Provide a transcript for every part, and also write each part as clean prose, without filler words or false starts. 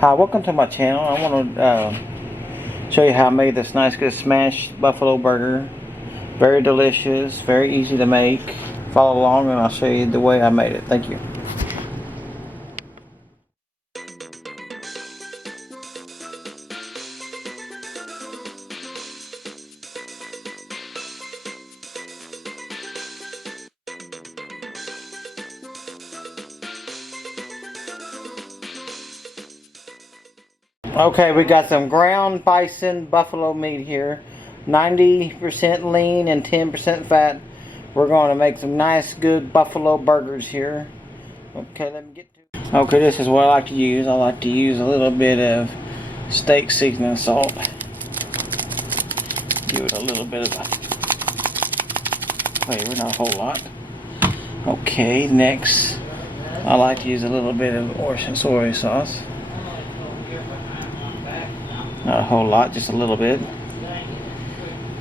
Hi, welcome to my channel. I want to show you how I made this nice good smashed buffalo burger. Very delicious, very easy to make. Follow along and I'll show you the way I made it. Thank you. Okay, we got some ground bison buffalo meat here. 90% lean and 10% fat. We're going to make some nice good buffalo burgers here. Okay, let me get to it. Okay, this is what I like to use. I like to use a little bit of steak seasoning salt. Give it a little bit of a flavor, not a whole lot. Okay, next I like to use a little bit of soy sauce. Not a whole lot, just a little bit.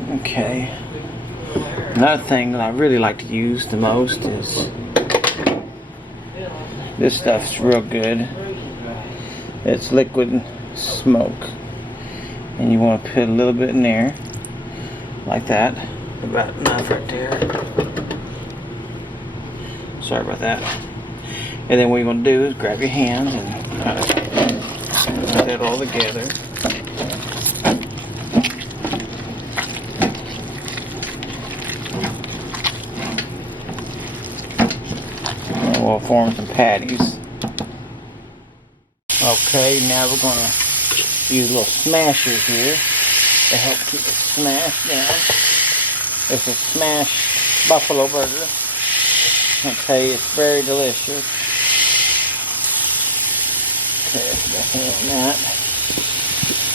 Okay. Another thing that I really like to use the most is this stuff's real good. It's liquid smoke. And you want to put a little bit in there. Like that. About enough right there. Sorry about that. And then what you're going to do is grab your hands and put it all together. We'll form some patties. Okay, now we're going to use little smashers here to help keep it smashed down. It's a smashed buffalo burger. Okay, it's very delicious. Okay, let's go ahead on that.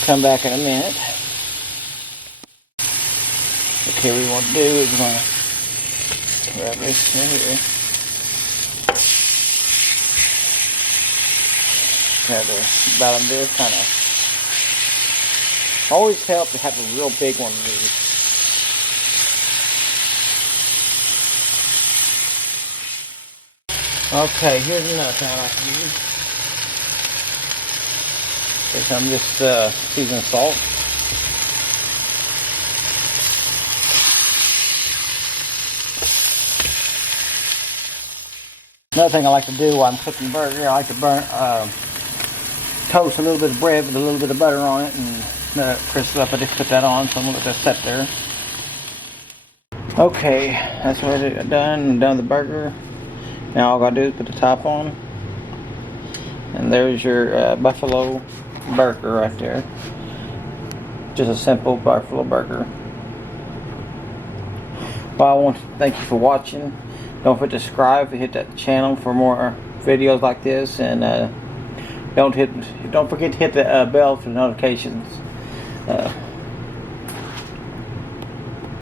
Come back in a minute. Okay, what we want to do is we're going to grab this right here. Have about this kind of. Always help to have a real big one of these. Okay, here's another thing I like to use. There's some of this seasoned salt. Another thing I like to do while I'm cooking burger, I like to toast a little bit of bread with a little bit of butter on it and crisp it up. I just put that on, so I'm going to let that set there. Okay, that's what I've done. I'm done with the burger. Now all I got to do is put the top on. And there's your buffalo burger right there. Just a simple buffalo burger. Well, I want to thank you for watching. Don't forget to subscribe and hit that channel for more videos like this. And don't forget to hit the bell for notifications.